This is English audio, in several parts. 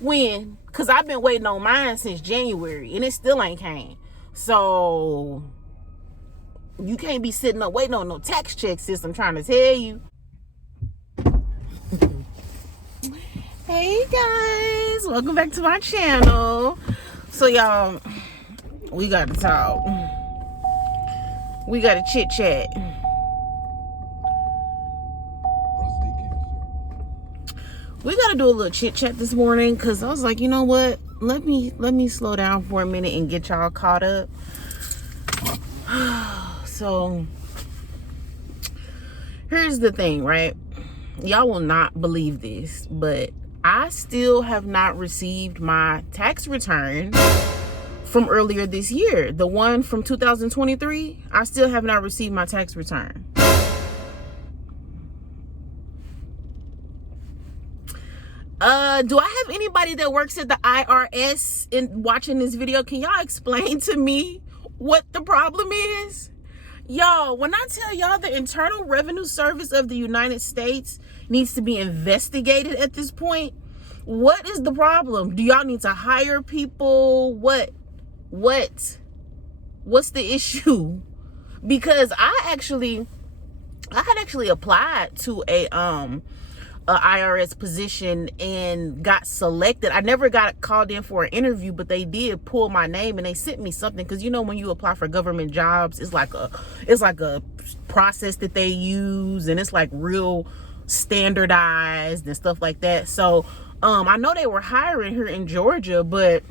When? Because I've been waiting on mine since January and it still ain't came. So you can't be sitting up waiting on no tax check, sis. I'm trying to tell you. Hey guys, welcome back to my channel. So y'all, we got to talk. We got to chit chat. We got to do a little chit chat this morning because I was like, you know what? Let me slow down for a minute and get y'all caught up. So here's the thing, right? Y'all will not believe this, but I still have not received my tax return from earlier this year. The one from 2023, I still have not received my tax return. Do I have anybody that works at the IRS in watching this video? Can y'all explain to me what the problem is? Y'all, when I tell y'all the Internal Revenue Service of the United States needs to be investigated at this point, what is the problem? Do y'all need to hire people? What's the issue? Because I had actually applied to a IRS position and got selected. I never got called in for an interview, but they did pull my name and they sent me something, because you know when you apply for government jobs, it's like a process that they use, and it's like real standardized and stuff like that. So I know they were hiring here in Georgia, but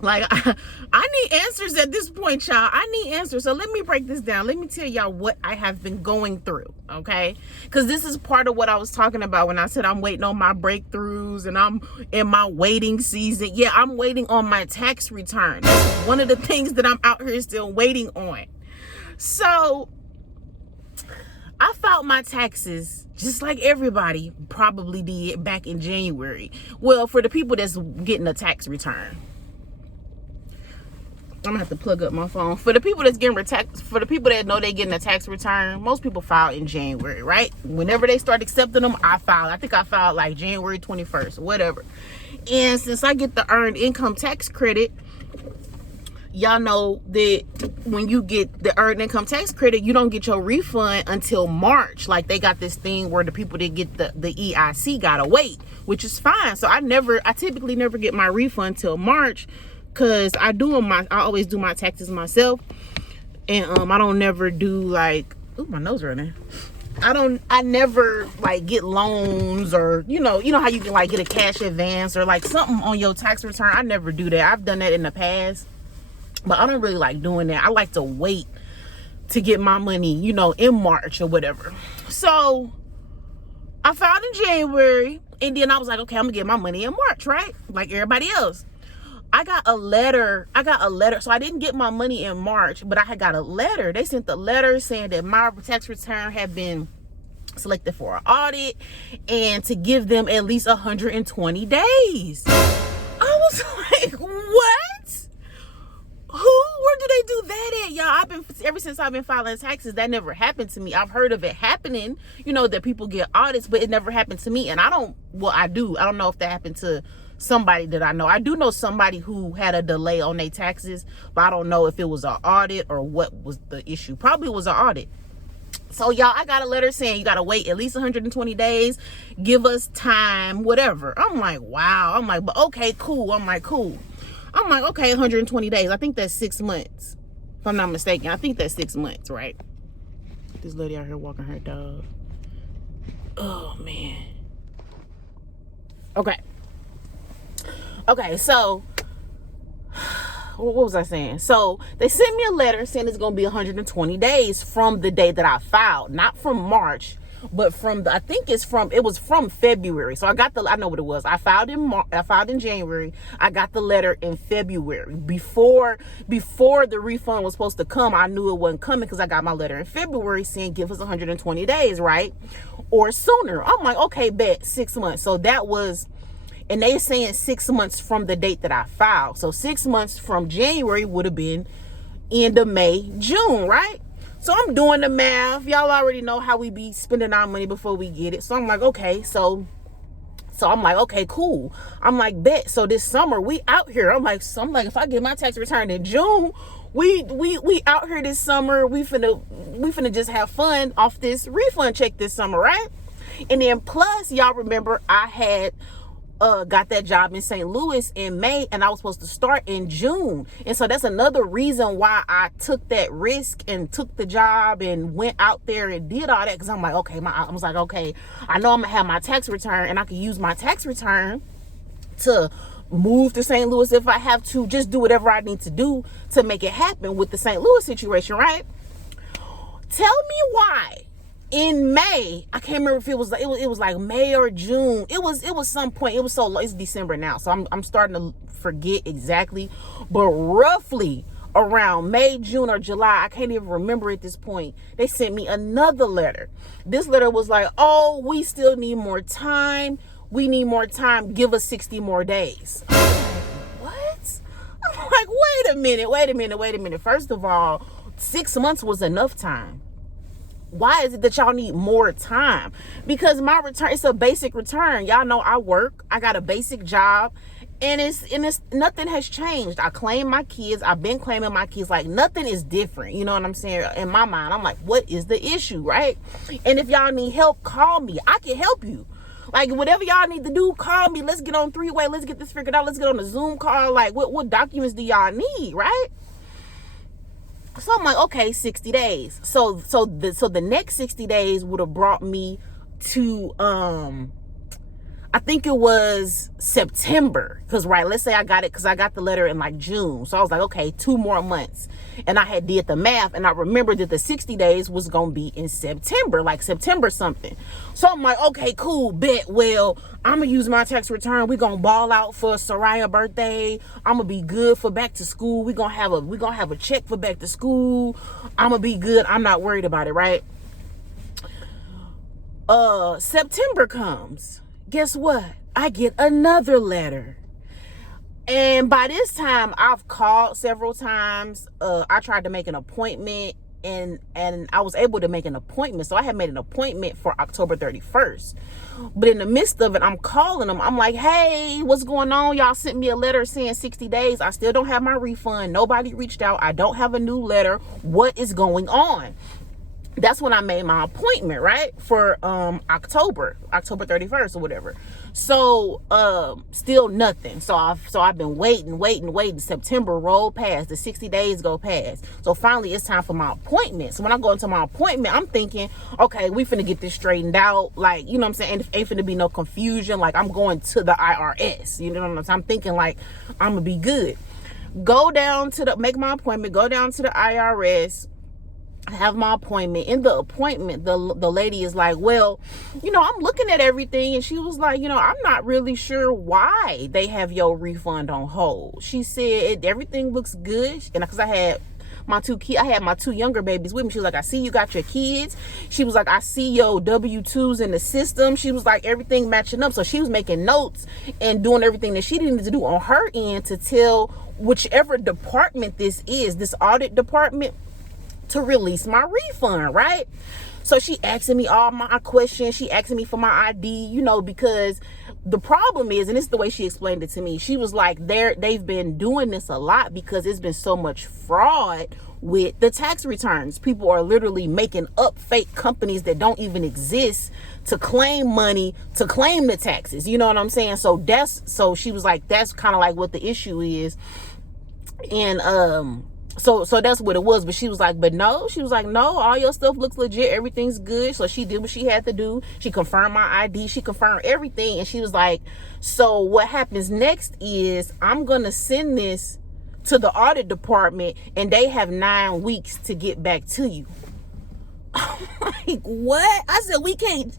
like I need answers at this point, y'all. I need answers. So let me break this down. Let me tell y'all what I have been going through, okay? Because this is part of what I was talking about when I said I'm waiting on my breakthroughs and I'm in my waiting season. Yeah, I'm waiting on my tax return. That's one of the things that I'm out here still waiting on. So I filed my taxes just like everybody probably did back in January. Well, for the people that's getting a tax return, I'm gonna have to plug up my phone. For the people that's getting for the people that know they're getting a tax return, most people file in January, right? Whenever they start accepting them, I filed. I think I filed like January 21st, whatever. And since I get the earned income tax credit, y'all know that when you get the earned income tax credit, you don't get your refund until March. Like they got this thing where the people that get the EIC gotta wait, which is fine. So I typically never get my refund till March, because I always do my taxes myself, and I don't never do like, ooh, my nose running. I never like get loans, or you know how you can like get a cash advance or like something on your tax return. I never do that. I've done that in the past, but I don't really like doing that. I like to wait to get my money, in March or whatever. So I filed in January, and then I was like, okay, I'm gonna get my money in March, right? Like everybody else. I got a letter. So I didn't get my money in March, but I had got a letter. They sent the letter saying that my tax return had been selected for an audit and to give them at least 120 days. I was like, what? Where do they do that at, y'all? Ever since I've been filing taxes, that never happened to me. I've heard of it happening, that people get audits, but it never happened to me. And I don't know if that happened to somebody that I know. I do know somebody who had a delay on their taxes, but I don't know if it was an audit or what was the issue. Probably was an audit. So y'all, I got a letter saying you gotta wait at least 120 days, give us time, whatever. I'm like, wow. I'm like, but okay, cool. I'm like, cool. I'm like, okay, 120 days. I think that's 6 months, if I'm not mistaken. I think that's 6 months, right? This lady out here walking her dog. Oh man. Okay, so what was I saying? So they sent me a letter saying it's gonna be 120 days from the day that I filed, not from March, but it was from February. So I know what it was. I filed in January. I got the letter in February. Before the refund was supposed to come, I knew it wasn't coming because I got my letter in February saying give us 120 days, right? Or sooner. I'm like, okay, bet 6 months. So that was. And they're saying 6 months from the date that I filed. So 6 months from January would have been end of May, June, right? So I'm doing the math. Y'all already know how we be spending our money before we get it. So I'm like, okay, so So I'm like, okay, cool. I'm like, bet. So this summer we out here. I'm like, if I get my tax return in June, we out here this summer. We finna just have fun off this refund check this summer, right? And then plus, y'all remember I had got that job in St. Louis in May, and I was supposed to start in June. And so that's another reason why I took that risk and took the job and went out there and did all that, because I'm like, okay, I was like, okay, I know I'm gonna have my tax return, and I can use my tax return to move to St. Louis if I have to, just do whatever I need to do to make it happen with the St. Louis situation, right? Tell me why in May, I can't remember if it was like May or June. It was some point. It was so low. It's December now, so I'm starting to forget exactly, but roughly around May, June, or July, I can't even remember at this point, they sent me another letter. This letter was like, oh, we still need more time. We need more time. Give us 60 more days. What? I'm like, wait a minute. First of all, 6 months was enough time. Why is it that y'all need more time? Because my return, it's a basic return. Y'all know I work. I got a basic job, and it's nothing has changed. I claim my kids. I've been claiming my kids. Like, nothing is different. You know what I'm saying? In my mind, I'm like, what is the issue, right? And if y'all need help, call me. I can help you. Like, whatever y'all need to do, call me. Let's get on three-way. Let's get this figured out. Let's get on a Zoom call. Like, what documents do y'all need, right? So I'm like, okay, 60 days. So the next 60 days would have brought me to, I think it was September. Because, right, let's say I got it, because I got the letter in like June. So I was like, okay, 2 more months. And I had did the math, and I remembered that the 60 days was going to be in September, like September something. So I'm like, okay, cool, bet. Well, I'm going to use my tax return. We're going to ball out for Soraya birthday. I'm going to be good for back to school. We're going to have a check for back to school. I'm going to be good. I'm not worried about it, right? September comes. Guess what? I get another letter. And by this time, I've called several times. I tried to make an appointment, and I was able to make an appointment. So I had made an appointment for October 31st. But in the midst of it, I'm calling them. I'm like, hey, what's going on? Y'all sent me a letter saying 60 days. I still don't have my refund. Nobody reached out. I don't have a new letter. What is going on? That's when I made my appointment, right? For October 31st or whatever. So still nothing. So I've been waiting. September rolled past, the 60 days go past. So finally it's time for my appointment. So when I go into my appointment, I'm thinking, okay, we finna get this straightened out. Like, you know what I'm saying? Ain't finna be no confusion. Like, I'm going to the IRS. You know what I'm saying? I'm thinking like I'm gonna be good. Make my appointment, go down to the IRS, have my appointment. In the appointment, the lady is like, well, you know, I'm looking at everything, and she was like, you know, I'm not really sure why they have your refund on hold. She said everything looks good, and because I had my two younger babies with me, she was like, I see you got your kids. She was like, I see your W-2s in the system. She was like, everything matching up. So she was making notes and doing everything that she needed to do on her end to tell whichever department this is, this audit department, to release my refund, right? So she asking me all my questions. She asking me for my ID, you know, because the problem is, and this is the way she explained it to me, she was like, they've been doing this a lot because it's been so much fraud with the tax returns. People are literally making up fake companies that don't even exist to claim money, to claim the taxes. You know what I'm saying? So she was like, that's kind of like what the issue is. And So that's what it was. But she was like, no, all your stuff looks legit. Everything's good. So she did what she had to do. She confirmed my ID. She confirmed everything. And she was like, so what happens next is I'm going to send this to the audit department, and they have 9 weeks to get back to you. I'm like, what? I said, we can't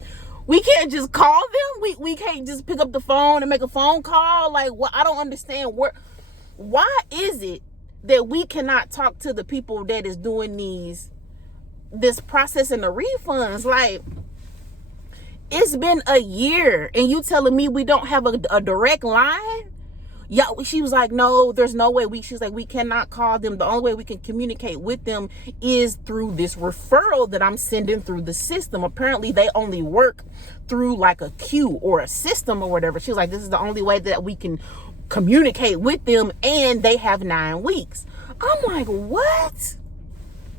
just call them. We can't just pick up the phone and make a phone call. Like, what? I don't understand. Why is it that we cannot talk to the people that is doing this processing the refunds? Like, it's been a year, and you telling me we don't have a direct line? Yeah, she was like, no, there's no way she's like, we cannot call them. The only way we can communicate with them is through this referral that I'm sending through the system. Apparently they only work through like a queue or a system or whatever. She was like, this is the only way that we can communicate with them, and they have 9 weeks. I'm like, what?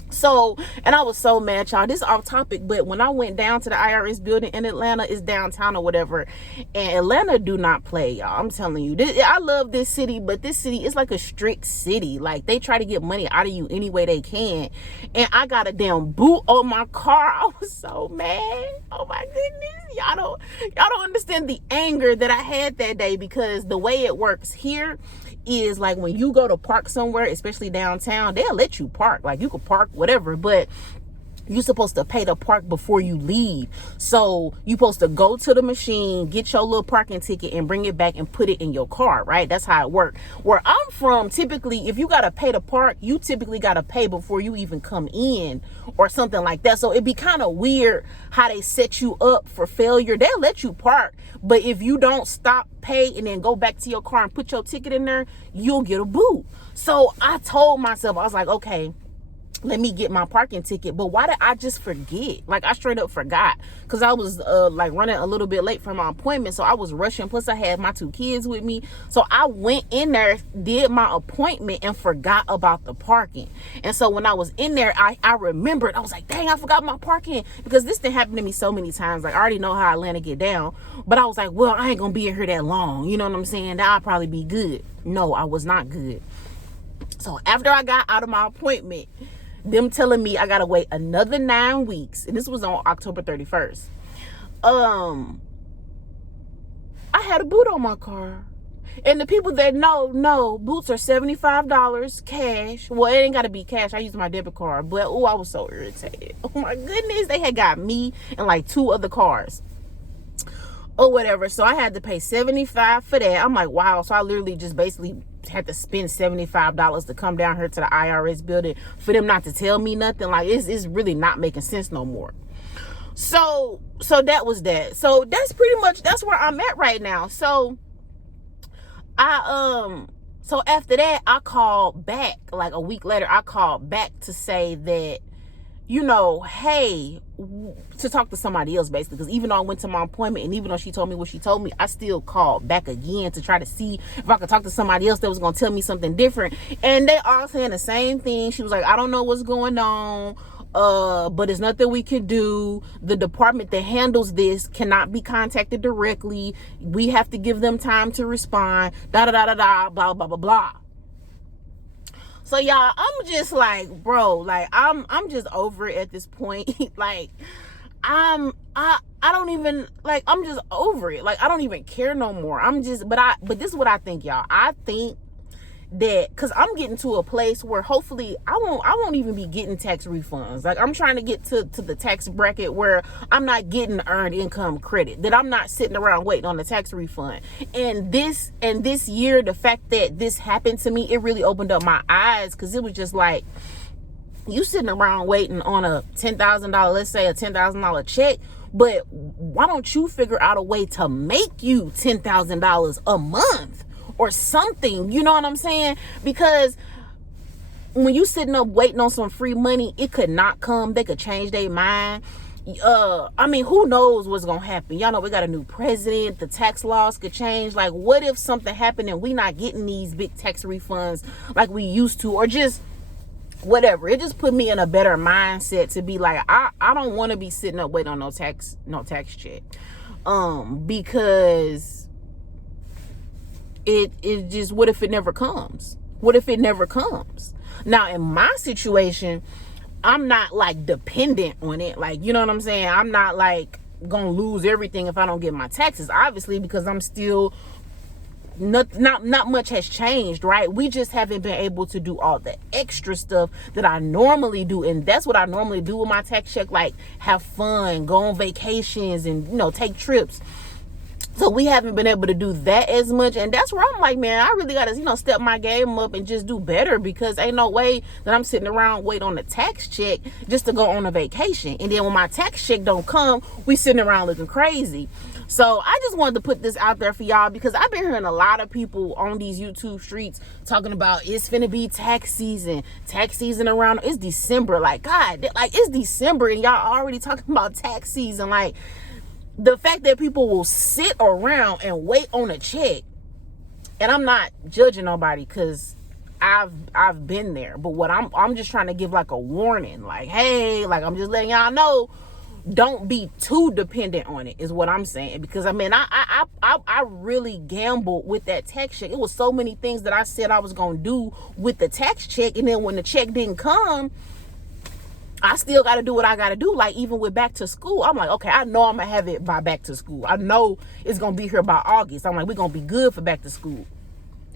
So, and I was so mad, y'all. This is off topic, but when I went down to the IRS building in Atlanta, it's downtown or whatever, and Atlanta do not play, y'all. I'm telling you, I love this city, but this city is like a strict city. Like, they try to get money out of you any way they can, and I got a damn boot on my car. I was so mad. Oh my goodness, y'all don't understand the anger that I had that day, because the way it works here is like when you go to park somewhere, especially downtown, they'll let you park. Like, you could park whatever, but you're supposed to pay to park before you leave. So you're supposed to go to the machine, get your little parking ticket, and bring it back and put it in your car, right? That's how it works. Where I'm from, typically, if you got to pay to park, you typically got to pay before you even come in or something like that. So it'd be kind of weird how they set you up for failure. They'll let you park, but if you don't stop, pay, and then go back to your car and put your ticket in there, you'll get a boot. So I told myself, I was like, okay, let me get my parking ticket. But why did I just forget? Like, I straight up forgot, because I was like running a little bit late for my appointment, so I was rushing. Plus I had my 2 kids with me, so I went in there, did my appointment, and forgot about the parking. And so when I was in there, I remembered. I was like, dang, I forgot my parking, because this thing happened to me so many times. Like, I already know how Atlanta get down, but I was like, well, I ain't gonna be in here that long, you know what I'm saying? I'll probably be good. No, I was not good. So after I got out of my appointment, them telling me I gotta wait another 9 weeks, and this was on October 31st. I had a boot on my car, and the people that know boots are $75 cash. Well, it ain't gotta be cash. I used my debit card, but oh, I was so irritated. Oh my goodness, they had got me and like 2 other cars or whatever. So I had to pay $75 for that. I'm like, wow. So I literally just basically had to spend $75 to come down here to the IRS building for them not to tell me nothing. Like, it's really not making sense no more. So that was that. So that's pretty much, that's where I'm at right now. So so after that, I called back, like a week later, I called back to say that, you know, hey, to talk to somebody else, basically, because even though I went to my appointment, and even though she told me what she told me, I still called back again to try to see if I could talk to somebody else that was going to tell me something different. And they all saying the same thing. She was like, I don't know what's going on, but there's nothing we can do. The department that handles this cannot be contacted directly. We have to give them time to respond, blah, blah, blah, blah, blah. So y'all, I'm just like, bro, like I'm just over it at this point. Like, I don't even, like, I'm just over it. Like, I don't even care no more. But this is what I think, y'all. I think that, because I'm getting to a place where hopefully I won't even be getting tax refunds. Like, I'm trying to get to the tax bracket where I'm not getting earned income credit, that I'm not sitting around waiting on the tax refund. And this year, the fact that this happened to me, it really opened up my eyes, because it was just like, you sitting around waiting on a $10,000, let's say a $10,000 check, but why don't you figure out a way to make you $10,000 a month or something? You know what I'm saying? Because when you sitting up waiting on some free money, it could not come. They could change their mind. I mean, who knows what's gonna happen? Y'all know we got a new president. The tax laws could change. Like, what if something happened and we not getting these big tax refunds like we used to, or just whatever? It just put me in a better mindset to be like, I don't want to be sitting up waiting on no tax check, because it just, what if it never comes? What if it never comes? Now, in my situation, I'm not like dependent on it. Like, you know what I'm saying? I'm not like gonna lose everything if I don't get my taxes, obviously, because I'm still not much has changed, right? We just haven't been able to do all the extra stuff that I normally do. And that's what I normally do with my tax check, like have fun, go on vacations, and, you know, take trips. So we haven't been able to do that as much. And that's where I'm like, man, I really got to, you know, step my game up and just do better, because ain't no way that I'm sitting around waiting on the tax check just to go on a vacation. And then when my tax check don't come, we sitting around looking crazy. So I just wanted to put this out there for y'all, because I've been hearing a lot of people on these YouTube streets talking about it's finna be tax season around, it's December. Like, God, like, it's December and y'all already talking about tax season. Like, the fact that people will sit around and wait on a check, and I'm not judging nobody, because I've been there, but what I'm just trying to give like a warning, like, hey, like, I'm just letting y'all know, don't be too dependent on it, is what I'm saying. Because I mean, I really gambled with that tax check. It was so many things that I said I was gonna do with the tax check, and then when the check didn't come, I still got to do what I got to do. Like, even with back to school, I'm like, okay, I know I'm gonna have it by back to school. I know it's gonna be here by August. I'm like, we're gonna be good for back to school.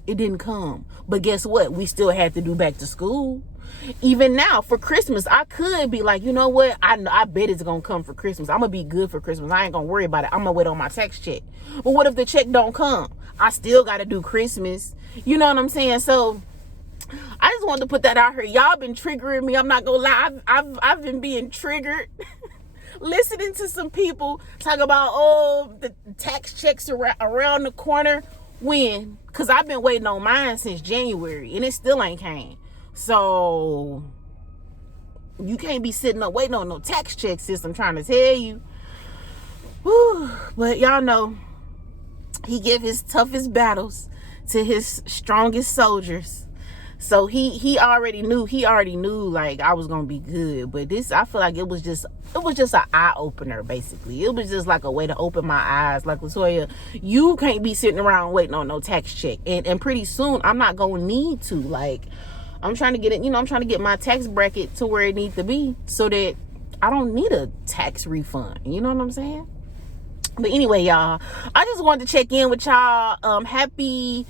It didn't come, but guess what? We still had to do back to school. Even now for Christmas, I could be like, you know what? I bet it's gonna come for Christmas. I'm gonna be good for Christmas. I ain't gonna worry about it. I'm gonna wait on my tax check. But what if the check don't come? I still got to do Christmas. You know what I'm saying? So I just wanted to put that out here. Y'all been triggering me. I'm not gonna lie. I've been being triggered listening to some people talk about, oh, the tax checks around the corner. When? Because I've been waiting on mine since January and it still ain't came. So you can't be sitting up waiting on no tax check, sis. I'm trying to tell you. Whew. But y'all know he give his toughest battles to his strongest soldiers. So he already knew like I was gonna be good. But this, I feel like it was just an eye opener, basically. It was just like a way to open my eyes. Like, Latoya, you can't be sitting around waiting on no tax check. And pretty soon I'm not gonna need to. Like, I'm trying to get it, I'm trying to get my tax bracket to where it needs to be so that I don't need a tax refund. You know what I'm saying? But anyway, y'all, I just wanted to check in with y'all. Happy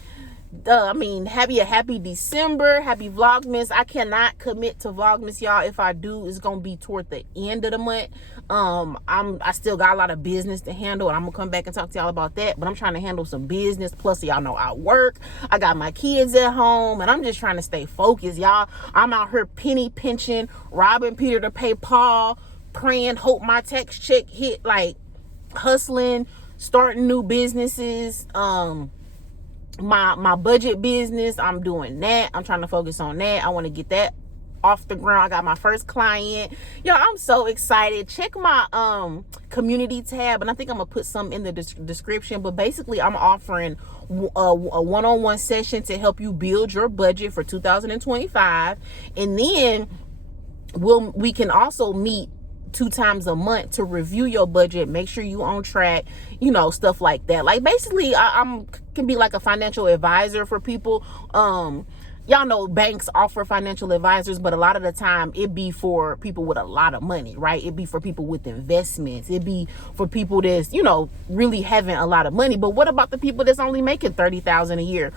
December, happy Vlogmas. I cannot commit to Vlogmas, y'all. If I do, it's gonna be toward the end of the month. I still got a lot of business to handle, and I'm gonna come back and talk to y'all about that. But I'm trying to handle some business. Plus, y'all know I work. I got my kids at home, and I'm just trying to stay focused, y'all. I'm out here penny pinching, robbing Peter to pay Paul, praying, hope my tax check hit, like hustling, starting new businesses. My budget business, I'm doing that. I'm trying to focus on that. I want to get that off the ground. I got my first client. Yo, I'm so excited. Check my community tab, and I think I'm gonna put some in the description. But basically, I'm offering a one-on-one session to help you build your budget for 2025, and then we can also meet 2 times a month to review your budget, make sure you on track, stuff like that. Like, basically, I'm can be like a financial advisor for people. Y'all know banks offer financial advisors, but a lot of the time it be for people with a lot of money, right? It be for people with investments. It be for people that's, really having a lot of money. But what about the people that's only making $30,000 a year?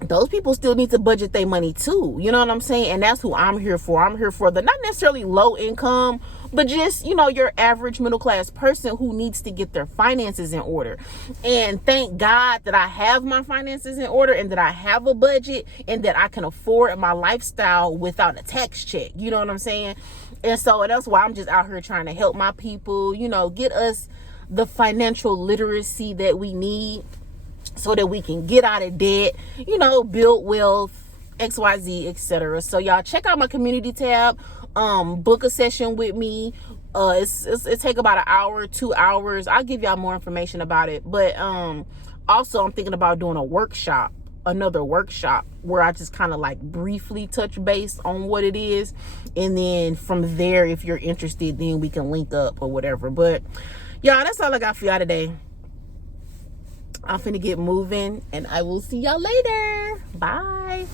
Those people still need to budget their money too. You know what I'm saying? And that's who I'm here for. I'm here for the not necessarily low income, but just, your average middle class person who needs to get their finances in order. And thank God that I have my finances in order, and that I have a budget, and that I can afford my lifestyle without a tax check. You know what I'm saying? And so that's why I'm just out here trying to help my people, get us the financial literacy that we need, so that we can get out of debt, build wealth, XYZ, etc. So y'all check out my community tab, book a session with me. It take about an hour, 2 hours. I'll give y'all more information about it. But also I'm thinking about doing another workshop where I just kind of like briefly touch base on what it is. And then from there, if you're interested, then we can link up or whatever. But y'all, that's all I got for y'all today. I'm finna get moving, and I will see y'all later. Bye.